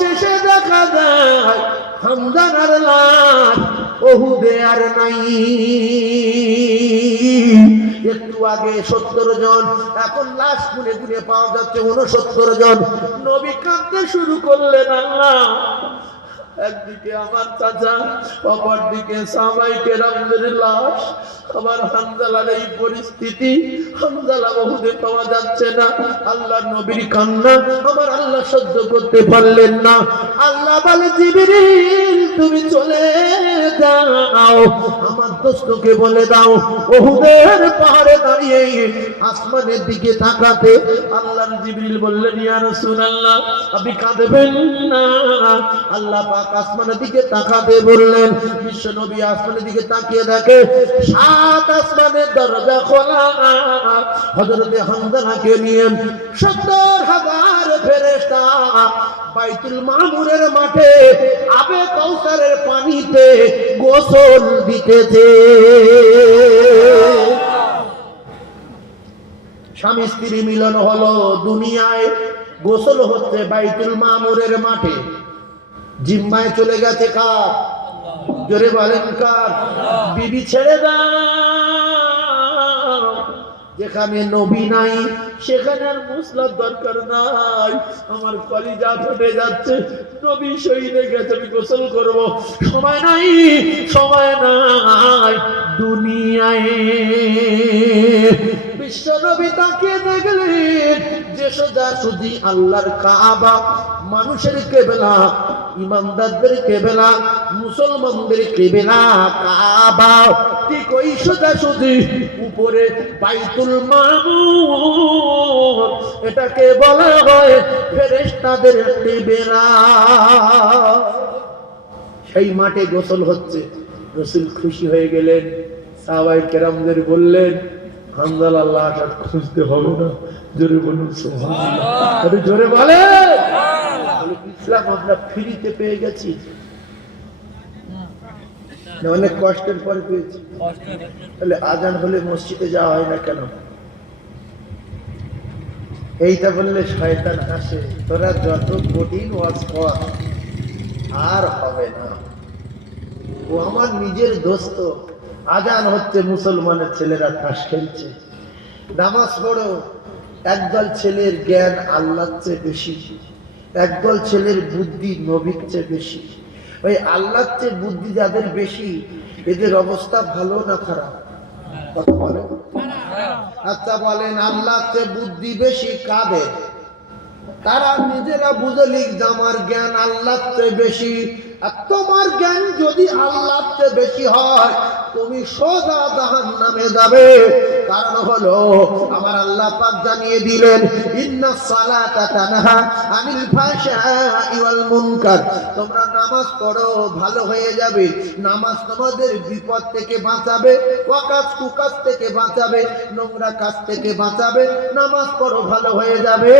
অবশেষে দেখা যায় হামজার লাশ ওহুদে আর নাই। একটু আগে 70 জন, এখন লাশ গুনে গুনে পাওয়া যাচ্ছে 69 জন। নবী কাঁদতে শুরু করলেন, আল্লাহ একদিকে আমার চাচা, অপরদিকে সাহাবায়ে কেরামদের লাশ, আমার হামজালার এই পরিস্থিতি, হামজালা ওহুদে পাওয়া যাচ্ছে না। আল্লাহ নবীর কান্না আমার আল্লাহ সহ্য করতে পারলেন না। আল্লাহ বলে, জিবরিল তুমি চলে যাও, আমার দোস্তকে বলে দাও ওহুদের পাহাড়ে দাঁড়িয়ে আসমানের দিকে তাকাতে। আল্লাহর জিবরিল বললেন, ইয়া রাসূলুল্লাহ আপনি কাঁদবেন না। আল্লাহ পাক আসমানের দিকে তাকাতে বললেন। বিশ্ব নবী আসমানের দিকে তাকিয়ে দেখে 7 আসমানের দরজা খোলা। হযরতে হামজাকে নিয়ে 70,000 ফেরেশতা বাইতুল মামুরের মাঠে আবে কাউসারের পানিতে গোসল দিতেছে। স্বামী স্ত্রী মিলন হলো দুনিয়ায়, গোসল হচ্ছে বাইতুল মামুরের মাঠে। জিম্মায় চলে গেছে কার? জোরে বলেন কার? বিবি ছেড়ে দাও। যেখানে নবী নাই সেখানে আর মুসলার দরকার নাই। আমার কলিজা ফেটে যাচ্ছে, নবী শহীদে গেছে, আমি গোসল করব, সময় নাই, সময় নাই দুনিয়ায়। বিশ্ব নবী তাকিয়ে দেখলেন যে সোজাসুজি আল্লাহর কাবা, মানুষের কেবলা, ইমানদারদের কেবলা, মুসলমানদের কেবলা কাবা, ঠিক ওই সোজাসুজি উপরে বাইতুল মামুর, এটাকে বলা হয় ফেরেশতাদের কেবলা। সেই মাঠে গোসল হচ্ছে। রাসূল খুশি হয়ে গেলেন, সাহাবায়ে কেরামদের বললেন, হামজালার লাশ আর খুঁজতে হবে না। জোরে বলুন সুবহানাল্লাহ, আরে জোরে বলে। ইসলাম আমরা ফ্রিতে পেয়ে গেছি, অনেক কষ্টের পরে পেয়েছি। তাহলে আজান হলে মসজিদে যাওয়া হয় না কেন? এইটা বললে শয়তান হাসে, তোরা যত কঠিন ওয়াজ কর আর হবে না। ও আমার নিজের দোস্ত। আজান হচ্ছে, মুসলমানের ছেলেরা তাস খেলছে। নামাজ পড়ো, একদল ছেলের জ্ঞান আল্লাহর চেয়ে বেশি, একদল ছেলের বুদ্ধি নবীর চেয়ে বেশি। ওই আল্লাহর চেয়ে বুদ্ধি যাদের বেশি, এদের অবস্থা ভালো না খারাপ? কথা বলেন। আচ্ছা বলেন, আল্লাহর চেয়ে বুদ্ধি বেশি কাদের? তারা নিজেরা বুঝলিক যে আমার জ্ঞান আল্লাহর চেয়ে বেশি। আর তোমার জ্ঞান যদি আল্লাহর চেয়ে বেশি হয়, তুমি সোজা জাহান্নামে যাবে। কারণ হলো আমার আল্লাহ পাক জানিয়ে দিলেন, ইন্নাস সালাতা তানহা আনিল ফাহশাই ওয়াল মুনকার। তোমরা নামাজ পড়ো, ভালো হয়ে যাবে। নামাজ তোমাদের বিপদ থেকে বাঁচাবে, ওয়াকাজ কুকাজ থেকে বাঁচাবে, নোংরা কাজ থেকে বাঁচাবে। নামাজ পড়ো, ভালো হয়ে যাবে।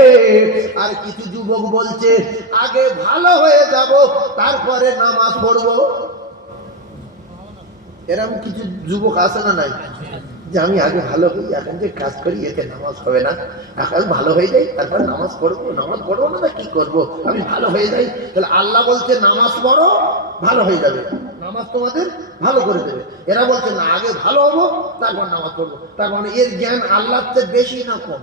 আর কিছু যুবক বলছে আগে ভালো হয়ে যাব তারপরে নামাজ পড়বো। এরকম কিছু যুবক আছে না নাই? যে আমি আগে ভালো হই, এখন যে কাজ করি এতে নামাজ হবে না, এখন ভালো হয়ে যাই তারপর নামাজ পড়বো। নামাজ পড়বো না কি করবো, আমি ভালো হয়ে যাই। তাহলে আল্লাহ বলছে নামাজ পড়ো, ভালো হয়ে যাবে, নামাজ তোমাদের ভালো করে দেবে। এরা বলছে না, আগে ভালো হবো তারপর নামাজ পড়বো। তার মানে এর জ্ঞান আল্লাহর চেয়ে বেশি না কম?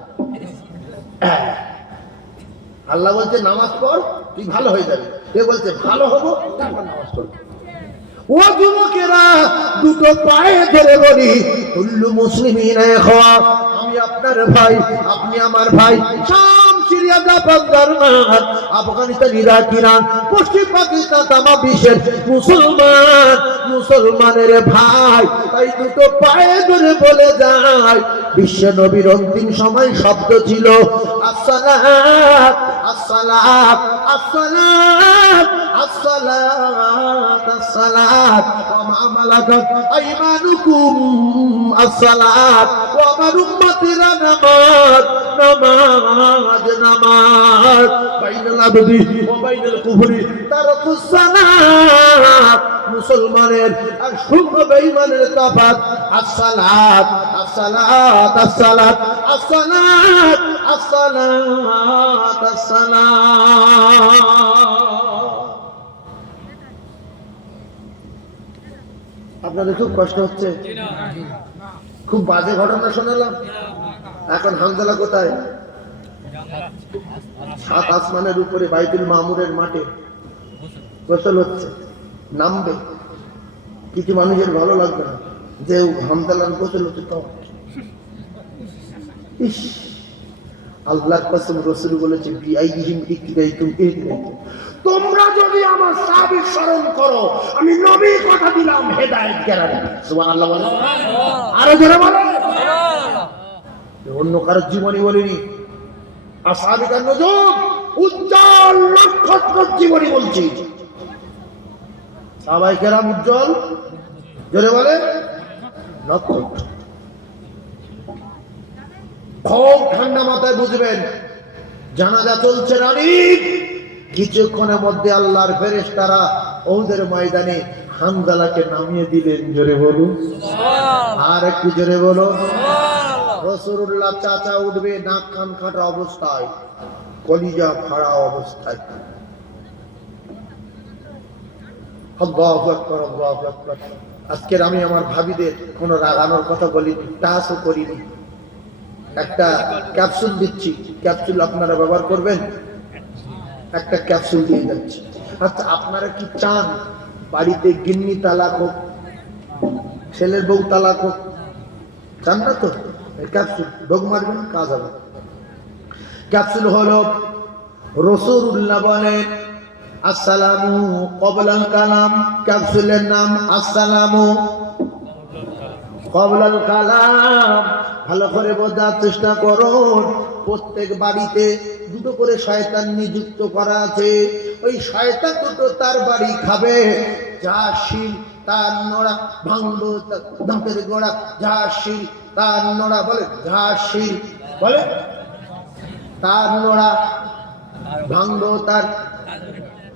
আল্লাহ বলছে নামাজ পড়, তুই ভালো হয়ে যাবে। এ বলছে ভালো হবো তারপর নামাজ পড়বো। ও যুবকেরা, দুটো পায়ে ধরে বলি, কুল্লু মুসলিমিন ইখওয়া, আমি আপনার ভাই, আপনি আমার ভাই। শাম, Syria, Japan, German, Afghanistan, Iraq, Iran, পশ্চিম পাকিস্তান, তামা বিশ্বের মুসলমান, মুসলমানের ভাই। তাই দুটো পায়ে ধরে বলে যায়, বিশ্ব নবীর অন্তিম সময় শব্দ ছিল আসসালাত, আসসালাত, আসসালাত, আসসালাত, আসসালাত, ওয়া মা মালাকাত আইমানুকুম, আসসালাত, ওয়া আমার উম্মতিরা নামাজ, নামাজ, নামাজ। বাইনাল আবদি ওয়া বাইনাল কুফরি তারাকুস সালাত। মুসলমানের আর শুদ্ধ বেঈমানের তফাৎ আসসালাত, আসসালাত, আসসালাত, আসসালাত, আসসালাত, আসসালাত। আপনাদের খুব কষ্ট হচ্ছে? খুব বাজে ঘটনা শোনালাম। এখন হামজালা কোথায়? সাত আসমানের উপরে বাইতুল মামুরের মাঠে গোসল হচ্ছে, নামবে। কিছু মানুষের ভালো লাগবে না যে হামজালার গোসল হচ্ছে। তো ইস, আল্লাহর কসম, রাসূল বলেছে বিআইহিম ইকরাইতুম ইকরাইতুম, তোমরা যদি আমার সাহাবী স্মরণ করো, আমি নবী কথা দিলাম হেদায়েত গ্যারান্টি। সুবহানাল্লাহ বলেন, আরো জোরে বলেন সুবহানাল্লাহ। অন্য কারো জীবনী বলিনি, আসহাবিকার নজুম উজ্জ্বল নক্ষত্র জীবনী বলছি। সাহাবায়ে কেরাম উজ্জ্বল, জোরে বলে নক্ষত্র। খুব ঠান্ডা মাথায় বুঝবেন, জানাজা চলছে রানী, কিছুক্ষণের মধ্যে আল্লাহর ফেরেশতারা ওদের ময়দানে হামজালাকে নামিয়ে দিলেন। জোরে বলুন সুবহানাল্লাহ, আর একটু জোরে বলুন সুবহানাল্লাহ। রাসূলুল্লাহ চাচা উঠবে নাক কান কাটা অবস্থায়, কলিজা ফাড়া অবস্থায়। আল্লাহু আকবার, আল্লাহু আকবার। আজকের আমি আমার ভাবিদের কোনো রাগানোর কথা বলিনি, টাচও করিনি। একটা ক্যাপসুল দিচ্ছি, ক্যাপসুল আপনারা ব্যবহার করবেন। একটা ক্যাপসুল দিয়ে যাচ্ছি। আচ্ছা, আপনারা কি চান বাড়িতে গিন্নি তালাক হোক, ছেলের বউ তালাক হোক? চান না তো? ক্যাপসুল ঢোক মারবেন, কাজ হবে। ক্যাপসুল হলো, রাসূলুল্লাহ বলেন আসসালামু ক্বাবলাল কালাম, ক্যাপসুলের নাম আসসালামু ক্বাবলাল কালাম। ভালো করে বোঝার চেষ্টা করুন, প্রত্যেক বাড়িতে দুটো করে শয়তান নিযুক্ত করা আছে। ওই শয়তান দুটো তার বাড়ি খাবে, যা শিল তার নোড়া ভাঙলো, দাঁতের গোড়া যা শিল তার নোড়া, বলে যা শিল, বলে তার নোড়া ভাঙলো, তার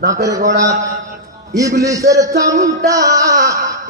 দাঁতের গোড়া। ইবলিসের চামটা,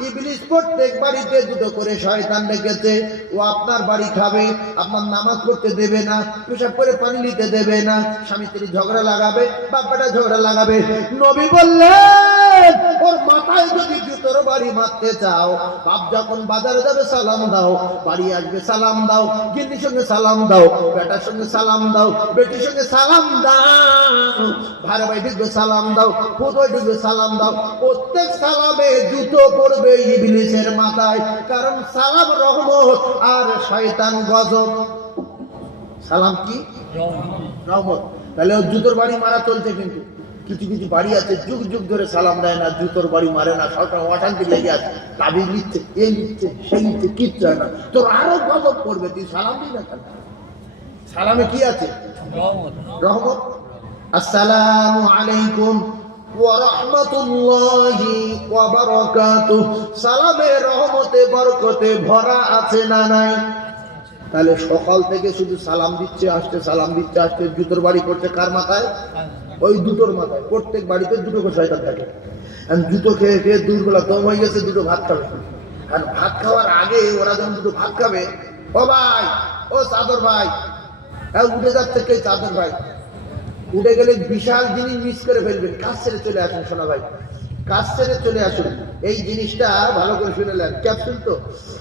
ইবলিস প্রত্যেক বাড়িতে দুটো করে শয়তান রেখেছে। ও আপনার বাড়ি খাবে, আপনার নামাজ পড়তে দেবে না, পেশাব করে পানি নিতে দেবে না, স্বামী স্ত্রী ঝগড়া লাগাবে, বাপ্পাটা ঝগড়া লাগাবে। নবী বললেন, ওর মাথায় যদি জুতোর বাড়ি মারতে চাও, বাপ যখন বাজারে যাবে সালাম দাও, বাড়ি আসবে সালাম দাও, গিন্নির সঙ্গে সালাম দাও, বেটার সঙ্গে সালাম দাও, বেটির সঙ্গে সালাম দাও, ভাই ভাই ঢুকবে সালাম দাও, পুতোয় ঢুকবে সালাম দাও। প্রত্যেক সালামে জুতো পড়বে ইবলিসের মাথায়, কারণ সালাম রহমত আর শয়তান গজব। সালাম কি? রহমত। তাহলে ও জুতোর বাড়ি মারা চলছে। কিন্তু কিছু কিছু বাড়ি আছে যুগ যুগ ধরে সালাম দেয় না, জুতোর বাড়ি মারে না, সরকার অশান্তি লেগে আছে, তাবিজ নিচ্ছে, এ নিচ্ছে, সে নিচ্ছে, কিচ্ছু হয় না। তোর আরো গজব করবে, তুই সালাম দিই না কেন? সালামে কি আছে? রহমত। আসসালামু আলাইকুম ওয়া রাহমাতুল্লাহি ওয়া বারাকাতুহু, সালামে রহমতে বরকতে ভরা আছে না নাই? তাহলে সকাল থেকে শুধু সালাম দিচ্ছে আসছে, সালাম দিচ্ছে আসছে, জুতোর বাড়ি করছে কার মাথায়? ওই দুটোর মাথায়। প্রত্যেক বাড়িতে দুটো করে শয়তান থাকে। আর জুতো খেয়ে খেয়ে দুর্বলা দম হয়ে গেছে, দুটো ভাত খাবে। আর ভাত খাওয়ার আগে ওরা যখন দুটো ভাত খাবে, ও ভাই, ও চাদর ভাই, উঠে যাচ্ছে কে? চাদর ভাই। উঠে গেলে বিশাল জিনিস মিস করে ফেলবেন। কাজ ছেড়ে চলে আসুন সোনা ভাই, কাজ ছেড়ে চলে আসুন। এই জিনিসটা ভালো করে শুনে নেন, ক্যাপসুল তো।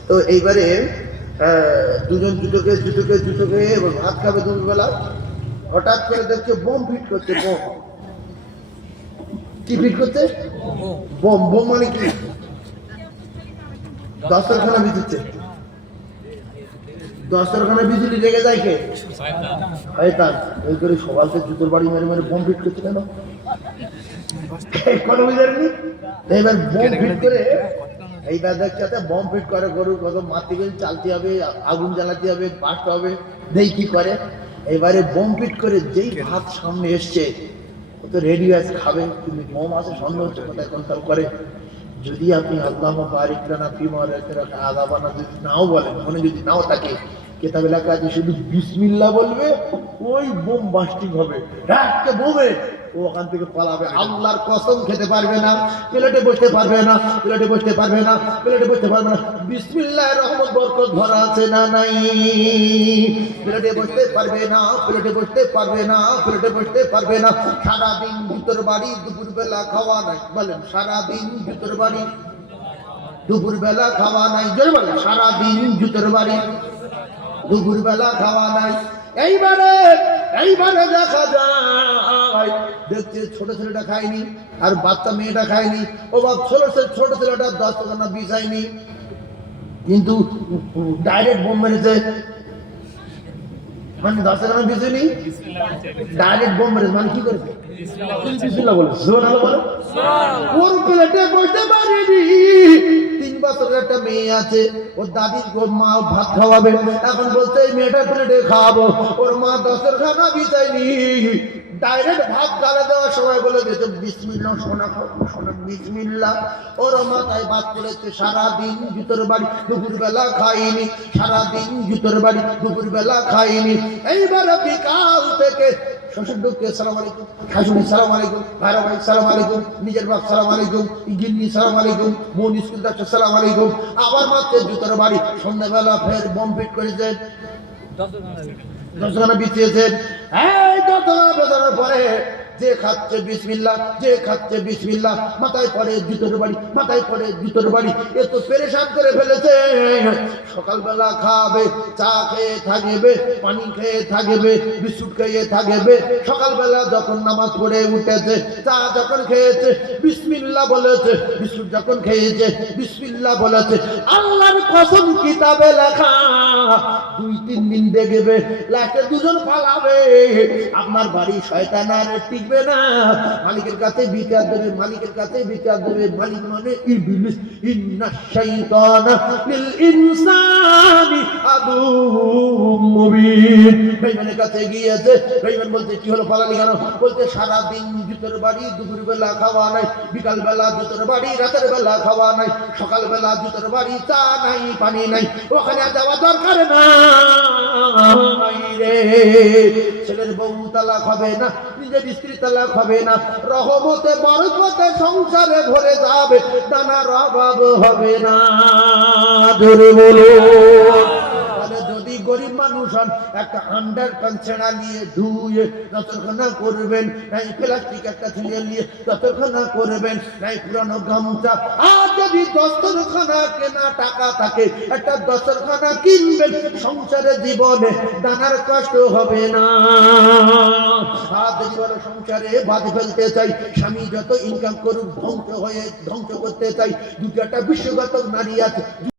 তো এইবারে দুজন জুতোকে ভাত খাবে দুপুরবেলা, হঠাৎ করে দেখছে বোম ফিট করছে। বোম কি ফিট করছে? বোম। বোম মানে কি? দস্তরখানা বিদ্যুৎ, দস্তরখানা বিজুলি লেগে যায় কে? শয়তান। এই করে সকাল থেকে জুতোর বাড়ি মেরে মেরে বোম ফিট করছে কেন? কোনো বুঝারেনি। এবার বোম ফিট করে, এইবার দেখছে বোম ফিট করে, গরু কত মারতে গেলে চালতে হবে, আগুন জ্বালাতে হবে, বাঁচতে হবে, দেই কি করে। এবারে বোম ফিট করে যেই ভাত সামনে এসছে, ও তো রেডি আছে খাবে, কিন্তু বোম আছে, সন্দেহ হচ্ছে কোথায় কন্ট্রোল করে। যদি আপনি আল্লাহ বারিক লানা ফিমা রাযaqnaka আযাবানা যদি নাও বলেন, মনে যদি নাও থাকে, কিতাবে লেখা আছে শুধু বিসমিল্লাহ বলবে, ওই বোম বাস্টিং হবে, একটা বোমে ও ওখান থেকে পালাবে। আল্লাহর কসম খেতে পারবে না, প্লেটে বসতে পারবে না, প্লেটে বসতে পারবে না, প্লেটে বসতে পারবে না। বিসমিল্লাহির রহমত বরকত ভরা আছে না নাই? প্লেটে বসতে পারবে না, প্লেটে বসতে পারবে না, প্লেটে বসতে পারবে না। সারাদিন জুতোর বাড়ি, দুপুরবেলা খাওয়া নাই। বলেন সারাদিন জুতোর বাড়ি, দুপুর বেলা খাওয়া নাই, জোরে বলে সারাদিন জুতোর বাড়ি, দুপুর বেলা খাওয়া নাই। এইবারে এইবারে দেখা যায় দেখছে ছোট ছেলেটা খায়নি আর বাচ্চা মেয়েটা খায়নি, ও বাপ ছোট ছেলেটা 10 টাকা বিছায়নি, কিন্তু ডাইরেক্ট বোম মেরেছে, মানে 10 টাকা বিছায়নি ডাইরেক্ট বোম মেরেছে, মানে কি করেছে বিসমিল্লাহ বলে সুবহানাল্লাহ বলে, ওর প্লেটে বসতে পারেনি। 3 বছরের একটা মেয়ে আছে, ওর দাদির মা ভাত খাওয়াবে, এখন বলছে এই মেয়েটার প্লেটে খাওয়াবো, ওর মা 10 খানা বিছায়নি, ডাইরেক্ট ভাত গালে দেওয়ার সময় বলে দিয়েছে বিসমিল্লাহ সোনা সোনা বিসমিল্লাহ, ওর মাথায় ভাত করেছে। সারাদিন জুতোর বাড়ি, দুপুর বেলা খাইনি, সারাদিন জুতোর বাড়ি, দুপুর বেলা খাইনি। এইবারে বিকাল থেকে শ্বশুর ঢুকে সালাম আলাইকুম, শাশুড়ি সালাম আলাইকুম, ভাইরা ভাই সালাম আলাইকুম, নিজের বাপ সালাম আলাইকুম, গিন্নি সালাম আলাইকুম, বোন স্কুল যাচ্ছে সালাম আলাইকুম, আবার মাত্র জুতোর বাড়ি। সন্ধ্যাবেলা ফের বোম ফিট করেছে, 10 খানা বিছিয়েছেন। এই 10 খানা বেচানোর পরে যে খাচ্ছে বিসমিল্লাহ, যে খাচ্ছে বিসমিল্লাহ, মাথায় পড়ে জুতোর বাড়ি, মাথায় পড়ে জুতোর বাড়ি, এ তো পেরেশান করে ফেলেছে। সকালবেলা খাবে, চা খেয়ে থাকবে, পানি খেয়ে থাকবে, বিস্কুট খেয়ে থাকবে। সকালবেলা যখন নামাজ পড়ে উঠেছে, চা যখন খেয়েছে বিসমিল্লাহ বলেছে, বিস্কুট যখন খেয়েছে বিসমিল্লাহ বলেছে। আল্লাহর কসম কিতাবে লেখা 2-3 দিন দেখবে লাস্টে দুজন পালাবে, আপনার বাড়ি শয়তান আর টিকবে না, মালিকের কাছে বিচার দেবে, মালিকের কাছে বিচার দেবে। মালিক মানে ইবলিস, ইন্নাশ শাইতানা লিল ইনসানি আদুউম মুবিন। বেঈমানের কাছে গিয়েছে, বেঈমান বলতে কি হলো পালালি কেন? বলতে সারাদিন জুতোর বাড়ি, দুপুর বেলা খাওয়া নাই, বিকাল বেলা জুতোর বাড়ি, রাতের বেলা খাওয়া নাই, সকাল বেলা জুতোর বাড়ি, চা নাই পানি নাই, ওখানে যাওয়া দরকার না রে। ছেলের বউ তালাক হবে না, নিজের স্ত্রী তালাক হবে না, রহমতে বরকতে সংসারে ভরে যাবে, নানার অভাব হবে না। ধরে বলো, যদি গরিব মানুষ হন একটা আন্ডার প্যান্ট ছেঁড়া নিয়ে ধুয়ে যতক্ষণা করবেন, নাই প্লাস্টিক একটা ছিঁড়ে নিয়ে যতক্ষণা করবেন, নাই পুরানো গামছা। আর যদি 10খানা কেনা টাকা থাকে, একটা 10খানা কিনবেন, সংসারে জীবনে দানার কষ্ট হবে না। আর যদি বলো সংসারে বাদ ফেলতে চাই, স্বামী যত ইনকাম করুক ধ্বংস করতে চাই, দুটো একটা বিশ্বগত নারী আছে,